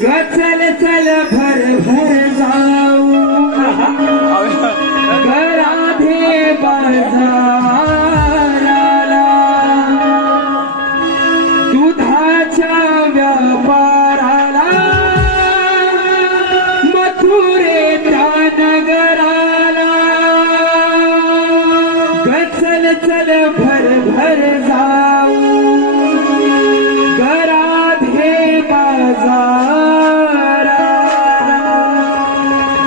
चल चल भर भर जाऊ. घराधे बाजाराला दुधाच्या व्यापाराला मथुरे त्या नगराला. गचल चल भर भर जाऊ. घराधे बाजार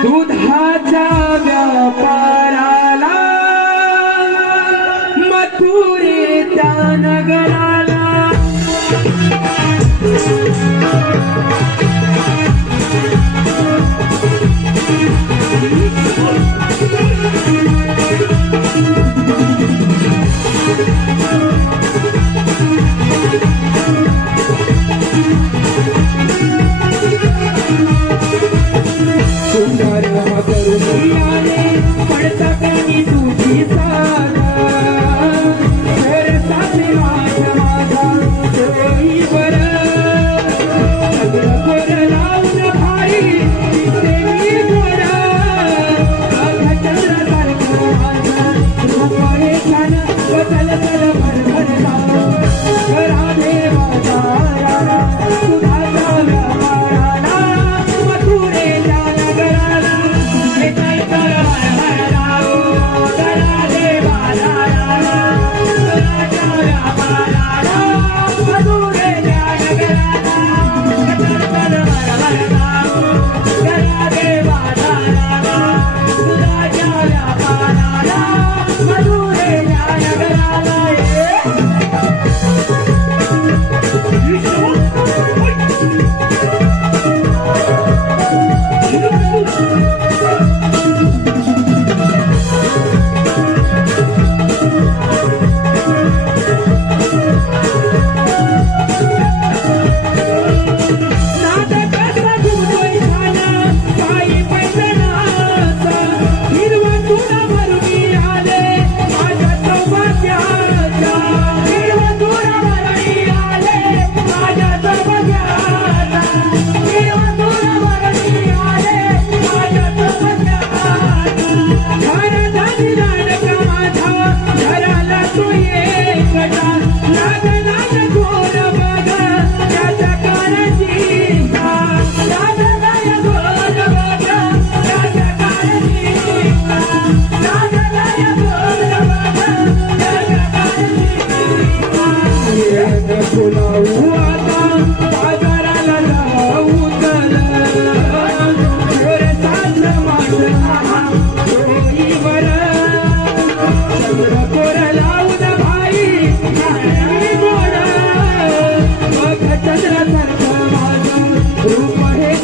दुधाच्या व्यापाराला मथुरे त्या नगराला. Hallelujah.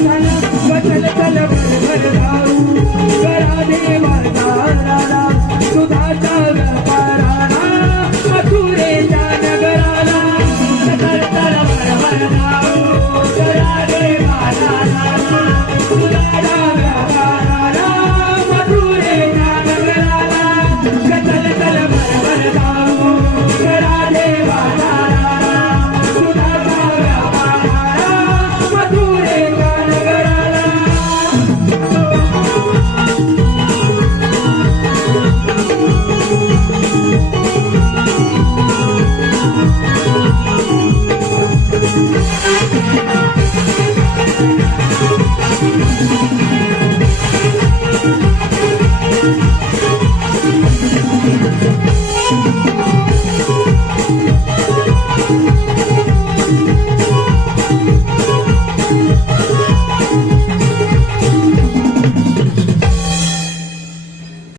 झालं बदल कल भर धारू करा देवा